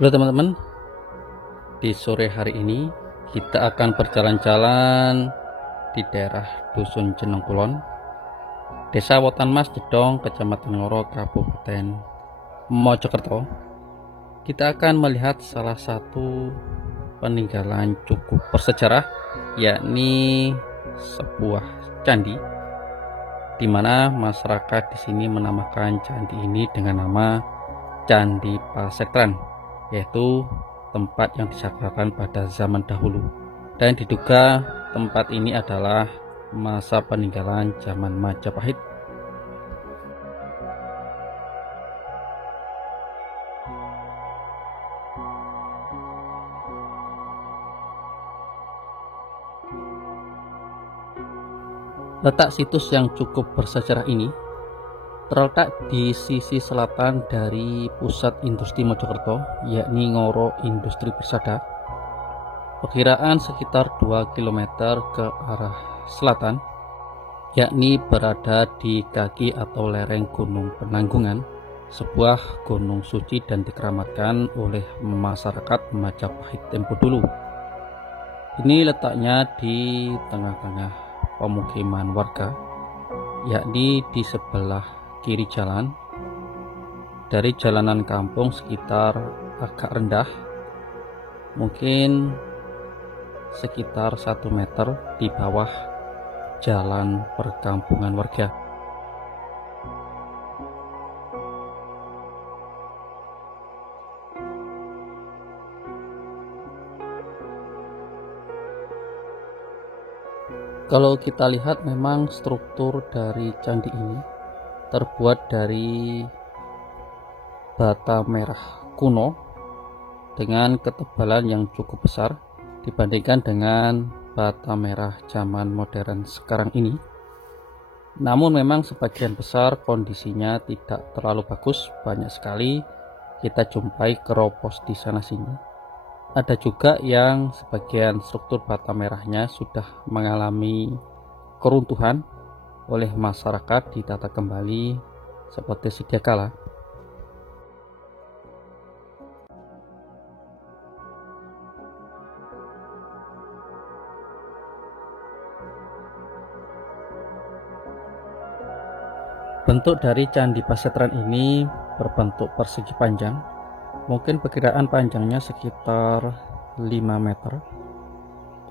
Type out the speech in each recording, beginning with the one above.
Halo teman-teman, di sore hari ini kita akan berjalan-jalan di daerah Dusun Jeneng Kulon, Desa Wotan Mas Jedong, Kecamatan Ngoro, Kabupaten Mojokerto. Kita akan melihat salah satu peninggalan cukup bersejarah, yakni sebuah candi, di mana masyarakat di sini menamakan candi ini dengan nama Candi Pasektran, yaitu tempat yang disakrakan pada zaman dahulu, dan diduga tempat ini adalah masa peninggalan zaman Majapahit. Letak situs yang cukup bersejarah ini terletak di sisi selatan dari pusat industri Mojokerto, yakni Ngoro Industri Persada. Perkiraan sekitar 2 km ke arah selatan, yakni berada di kaki atau lereng Gunung Penanggungan, sebuah gunung suci dan dikeramatkan oleh masyarakat Majapahit tempo dulu. Ini letaknya di tengah-tengah pemukiman warga, yakni di sebelah kiri jalan. Dari jalanan kampung sekitar agak rendah, mungkin sekitar 1 meter di bawah jalan perkampungan warga. Kalau kita lihat, memang struktur dari candi ini terbuat dari bata merah kuno dengan ketebalan yang cukup besar dibandingkan dengan bata merah zaman modern sekarang ini. Namun memang sebagian besar kondisinya tidak terlalu bagus, banyak sekali kita jumpai keropos di sana sini. Ada juga yang sebagian struktur bata merahnya sudah mengalami keruntuhan oleh masyarakat, ditata kembali seperti sedia kala. Bentuk dari Candi Pasektran ini berbentuk persegi panjang, mungkin perkiraan panjangnya sekitar 5 meter,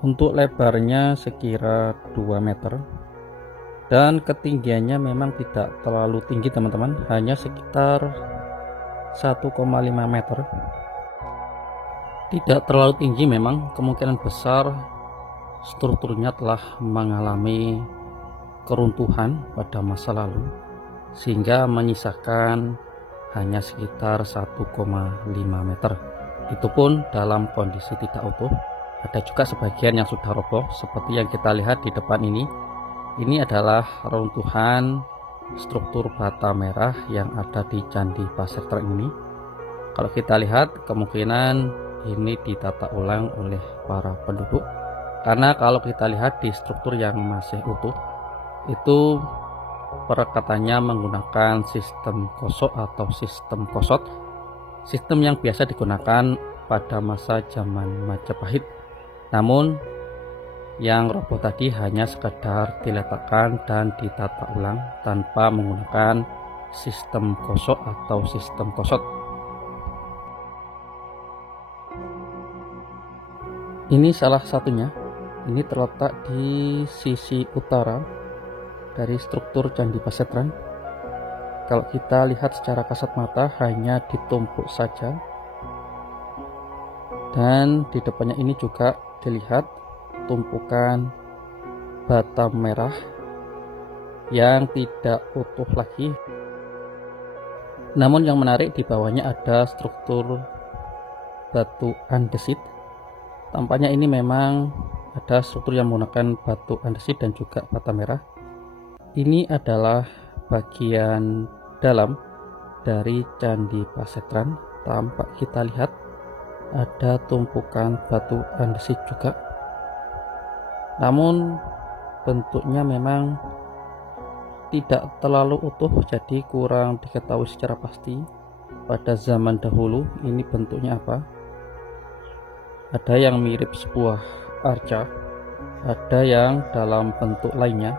untuk lebarnya sekira 2 meter, dan ketinggiannya memang tidak terlalu tinggi teman-teman, hanya sekitar 1,5 meter. Tidak terlalu tinggi memang, kemungkinan besar strukturnya telah mengalami keruntuhan pada masa lalu, sehingga menyisakan hanya sekitar 1,5 meter. Itu pun dalam kondisi tidak utuh. Ada juga sebagian yang sudah roboh, seperti yang kita lihat di depan ini. Ini adalah runtuhan struktur bata merah yang ada di Candi Pasektran ini. Kalau kita lihat, kemungkinan ini ditata ulang oleh para penduduk, karena kalau kita lihat di struktur yang masih utuh, itu perekatannya menggunakan sistem kosok atau sistem kosot, sistem yang biasa digunakan pada masa zaman Majapahit. Namun yang roboh tadi hanya sekedar diletakkan dan ditata ulang tanpa menggunakan sistem kosok atau sistem kosot. Ini salah satunya. Ini terletak di sisi utara dari struktur Candi Pasektran. Kalau kita lihat secara kasat mata, hanya ditumpuk saja, dan di depannya ini juga dilihat tumpukan bata merah yang tidak utuh lagi. Namun yang menarik, di bawahnya ada struktur batu andesit. Tampaknya ini memang ada struktur yang menggunakan batu andesit dan juga bata merah. Ini adalah bagian dalam dari Candi Pasektran. Tampak kita lihat ada tumpukan batu andesit juga. Namun bentuknya memang tidak terlalu utuh, jadi kurang diketahui secara pasti pada zaman dahulu ini bentuknya apa. Ada yang mirip sebuah arca, ada yang dalam bentuk lainnya.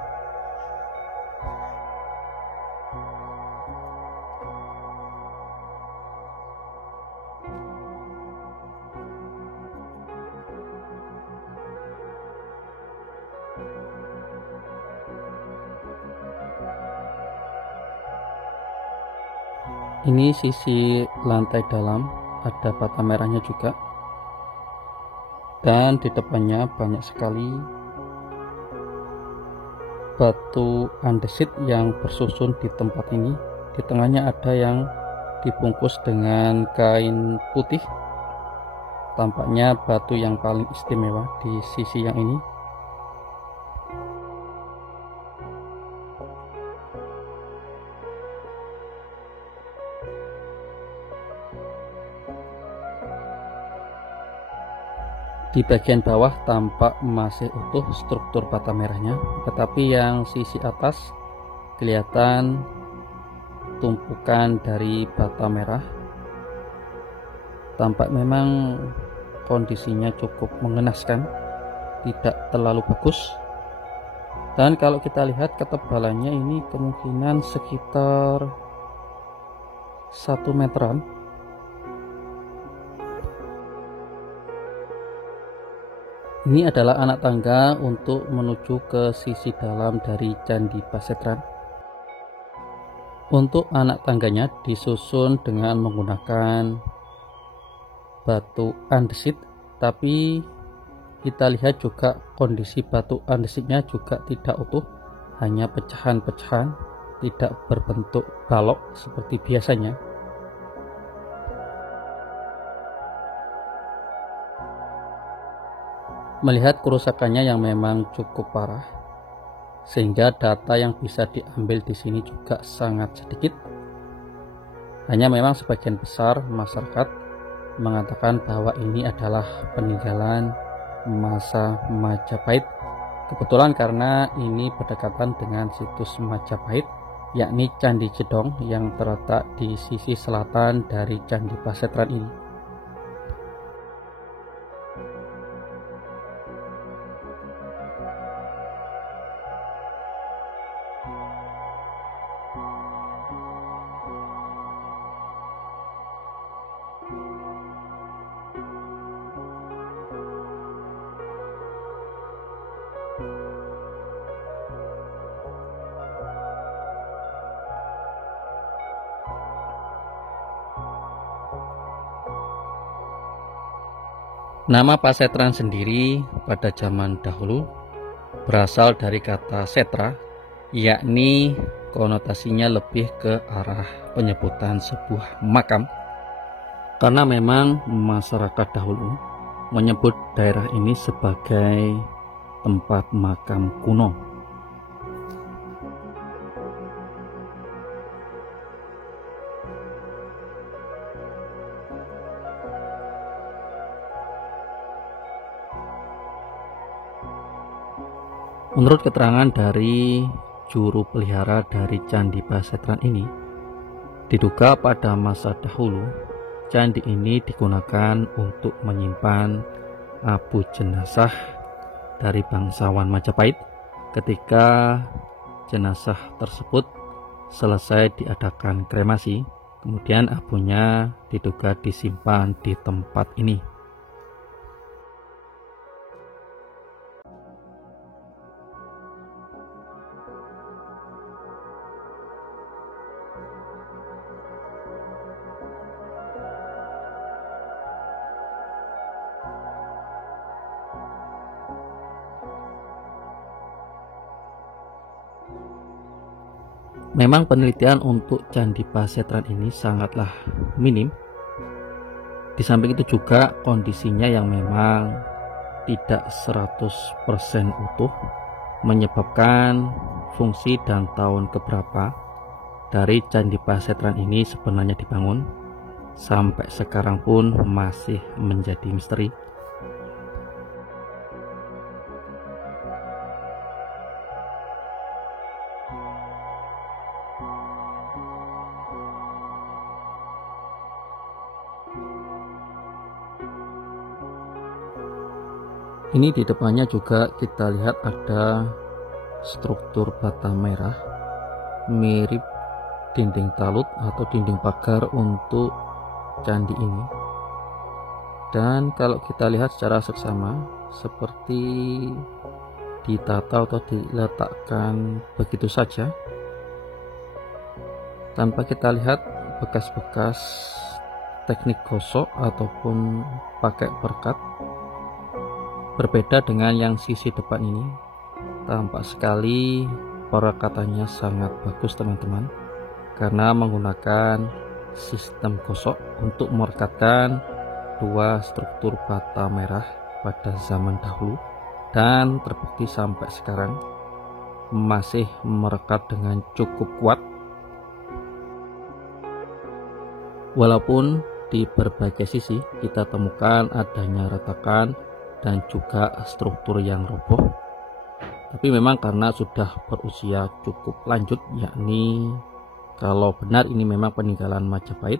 Ini sisi lantai dalam, ada bata merahnya juga, dan di depannya banyak sekali batu andesit yang bersusun di tempat ini. Di tengahnya ada yang dibungkus dengan kain putih, tampaknya batu yang paling istimewa di sisi yang ini. Di bagian bawah tampak masih utuh struktur bata merahnya, tetapi yang sisi atas kelihatan tumpukan dari bata merah. Tampak memang kondisinya cukup mengenaskan, tidak terlalu bagus. Dan kalau kita lihat ketebalannya ini kemungkinan sekitar 1 meteran. Ini adalah anak tangga untuk menuju ke sisi dalam dari Candi Pasetran. Untuk anak tangganya disusun dengan menggunakan batu andesit, tapi kita lihat juga kondisi batu andesitnya juga tidak utuh, hanya pecahan-pecahan, tidak berbentuk balok seperti biasanya. Melihat kerusakannya yang memang cukup parah, sehingga data yang bisa diambil di sini juga sangat sedikit. Hanya memang sebagian besar masyarakat mengatakan bahwa ini adalah peninggalan masa Majapahit. Kebetulan karena ini berdekatan dengan situs Majapahit, yakni Candi Gedong yang terletak di sisi selatan dari Candi Pasetran ini. Nama Pasetran sendiri pada zaman dahulu berasal dari kata setra, yakni konotasinya lebih ke arah penyebutan sebuah makam. Karena memang masyarakat dahulu menyebut daerah ini sebagai tempat makam kuno. Menurut keterangan dari juru pelihara dari Candi Pasetran ini, diduga pada masa dahulu candi ini digunakan untuk menyimpan abu jenazah dari bangsawan Majapahit ketika jenazah tersebut selesai diadakan kremasi. Kemudian abunya diduga disimpan di tempat ini. Memang penelitian untuk Candi Pasetran ini sangatlah minim. Di samping itu juga kondisinya yang memang tidak 100% utuh, menyebabkan fungsi dan tahun keberapa dari Candi Pasetran ini sebenarnya dibangun sampai sekarang pun masih menjadi misteri. Ini di depannya juga kita lihat ada struktur bata merah mirip dinding talut atau dinding pagar untuk candi ini. Dan kalau kita lihat secara seksama seperti ditata atau diletakkan begitu saja tanpa kita lihat bekas-bekas teknik gosok ataupun pakai perkat. Berbeda dengan yang sisi depan ini, tampak sekali perekatannya sangat bagus teman-teman, karena menggunakan sistem gosok untuk merekatkan dua struktur bata merah pada zaman dahulu, dan terbukti sampai sekarang masih merekat dengan cukup kuat. Walaupun di berbagai sisi kita temukan adanya retakan dan juga struktur yang roboh, tapi memang karena sudah berusia cukup lanjut, yakni kalau benar ini memang peninggalan Majapahit,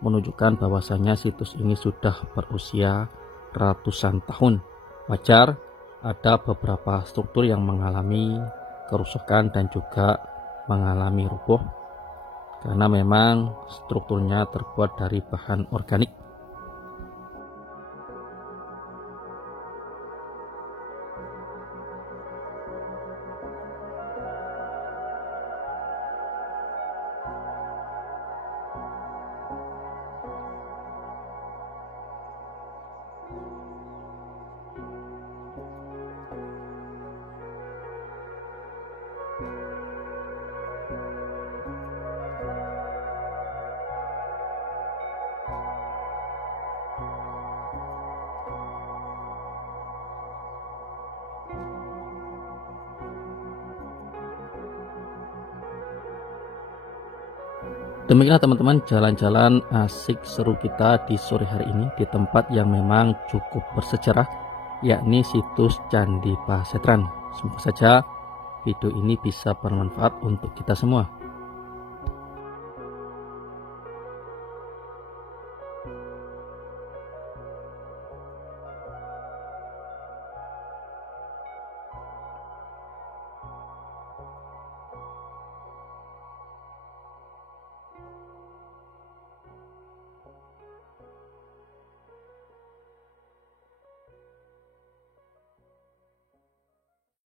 menunjukkan bahwasanya situs ini sudah berusia ratusan tahun. Wajar ada beberapa struktur yang mengalami kerusakan dan juga mengalami roboh, karena memang strukturnya terbuat dari bahan organik. Demikianlah teman-teman jalan-jalan asik seru kita di sore hari ini di tempat yang memang cukup bersejarah, yakni situs Candi Pasetran. Semoga saja video ini bisa bermanfaat untuk kita semua.